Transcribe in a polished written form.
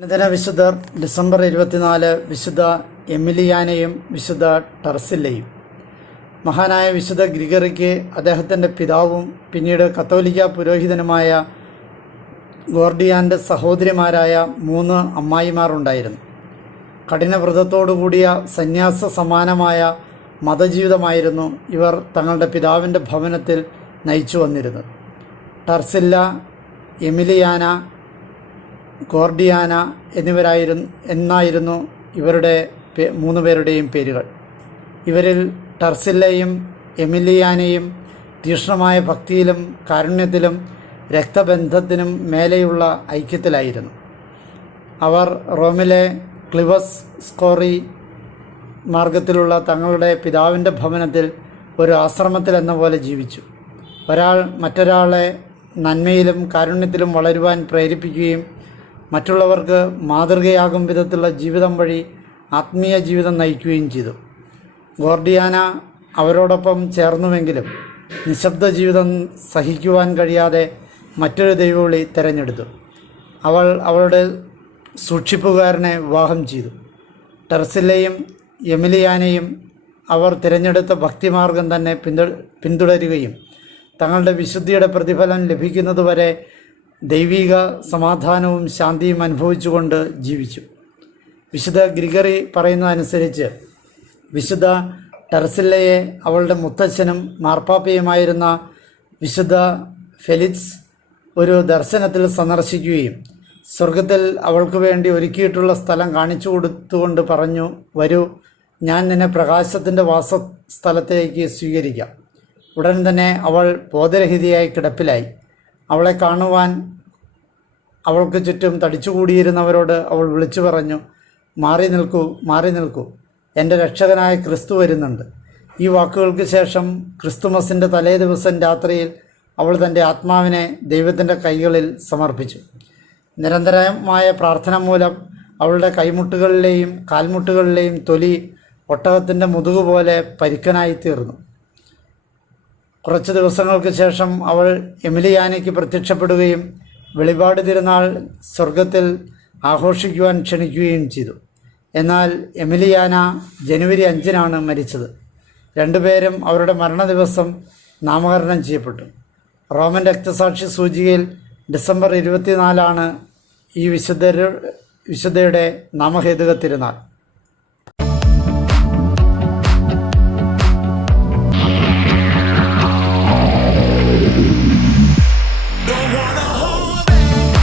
അനുദിന വിശുദ്ധർ ഡിസംബർ 24 വിശുദ്ധ എമിലിയാനയും വിശുദ്ധ ടർസില്ലയും. മഹാനായ വിശുദ്ധ ഗ്രിഗറിക്ക് അദ്ദേഹത്തിൻ്റെ പിതാവും പിന്നീട് കത്തോലിക്ക പുരോഹിതനുമായ ഗോർഡിയാൻ്റെ സഹോദരിമാരായ 3 അമ്മായിമാർ ഉണ്ടായിരുന്നു. കഠിനവ്രതത്തോടുകൂടിയ സന്യാസ സമാനമായ മതജീവിതമായിരുന്നു ഇവർ തങ്ങളുടെ പിതാവിൻ്റെ ഭവനത്തിൽ നയിച്ചു വന്നിരുന്നത്. ടർസില്ല, എമിലിയാന, ഗോർഡിയാന എന്നായിരുന്നു ഇവരുടെ 3 പേരുടെയും പേരുകൾ. ഇവരിൽ ടർസില്ലയും എമിലിയാനയും തീക്ഷ്ണമായ ഭക്തിയിലും കാരുണ്യത്തിലും രക്തബന്ധത്തിനും മേലെയുള്ള ഐക്യത്തിലായിരുന്നു. അവർ റോമിലെ ക്ലിവസ് സ്കോറി മാർഗത്തിലുള്ള തങ്ങളുടെ പിതാവിൻ്റെ ഭവനത്തിൽ ഒരു ആശ്രമത്തിലെന്ന പോലെ ജീവിച്ചു. ഒരാൾ മറ്റൊരാളെ നന്മയിലും കാരുണ്യത്തിലും വളരുവാൻ പ്രേരിപ്പിക്കുകയും മറ്റുള്ളവർക്ക് മാതൃകയാകും വിധത്തിലുള്ള ജീവിതം വഴി ആത്മീയ ജീവിതം നയിക്കുകയും ചെയ്തു. ഗോർഡിയാന അവരോടൊപ്പം ചേർന്നുവെങ്കിലും നിശബ്ദ ജീവിതം സഹിക്കുവാൻ കഴിയാതെ മറ്റൊരു ദൈവവിളി തിരഞ്ഞെടുത്തു. അവൾ അവളുടെ സൂക്ഷിപ്പുകാരനെ വിവാഹം ചെയ്തു. ടർസില്ലയും എമിലിയാനയും അവർ തിരഞ്ഞെടുത്ത ഭക്തിമാർഗം തന്നെ പിന്തുടരുകയും തങ്ങളുടെ വിശുദ്ധിയുടെ പ്രതിഫലം ലഭിക്കുന്നതുവരെ ദൈവിക സമാധാനവും ശാന്തിയും അനുഭവിച്ചുകൊണ്ട് ജീവിച്ചു. വിശുദ്ധ ഗ്രിഗറി പറയുന്നതനുസരിച്ച് വിശുദ്ധ ടർസില്ലയെ അവളുടെ മുത്തച്ഛനും മാർപ്പാപ്പയുമായിരുന്ന വിശുദ്ധ ഫെലിക്സ് ഒരു ദർശനത്തിൽ സന്ദർശിക്കുകയും സ്വർഗത്തിൽ അവൾക്ക് വേണ്ടി ഒരുക്കിയിട്ടുള്ള സ്ഥലം കാണിച്ചു കൊടുത്തുകൊണ്ട് പറഞ്ഞു, വരൂ, ഞാൻ നിന്നെ പ്രകാശത്തിൻ്റെ വാസസ്ഥലത്തേക്ക് സ്വീകരിക്കാം. ഉടൻ തന്നെ അവൾ ബോധരഹിതയായി കിടപ്പിലായി. അവളെ കാണുവാൻ അവൾക്ക് ചുറ്റും തടിച്ചുകൂടിയിരുന്നവരോട് അവൾ വിളിച്ചു പറഞ്ഞു, മാറി നിൽക്കൂ, മാറി നിൽക്കൂ, എൻ്റെ രക്ഷകനായ ക്രിസ്തു വരുന്നുണ്ട്. ഈ വാക്കുകൾക്ക് ശേഷം ക്രിസ്തുമസിൻ്റെ തലേ ദിവസം രാത്രിയിൽ അവൾ തൻ്റെ ആത്മാവിനെ ദൈവത്തിൻ്റെ കൈകളിൽ സമർപ്പിച്ചു. നിരന്തരമായ പ്രാർത്ഥന മൂലം അവളുടെ കൈമുട്ടുകളിലെയും കാൽമുട്ടുകളിലെയും തൊലി ഒട്ടകത്തിൻ്റെ മുതുകുപോലെ പരുക്കനായി തീർന്നു. കുറച്ച് ദിവസങ്ങൾക്ക് ശേഷം അവൾ എമിലിയാനയ്ക്ക് പ്രത്യക്ഷപ്പെടുകയും വെളിപാട് തിരുനാൾ സ്വർഗത്തിൽ ആഘോഷിക്കുവാൻ ക്ഷണിക്കുകയും ചെയ്തു. എന്നാൽ എമിലിയാന ജനുവരി 5 മരിച്ചത്. 2 പേരും അവരുടെ മരണദിവസം നാമകരണം ചെയ്യപ്പെട്ടു. റോമൻ രക്തസാക്ഷി സൂചികയിൽ ഡിസംബർ 24 ഈ വിശുദ്ധയുടെ നാമഹേതുക തിരുനാൾ.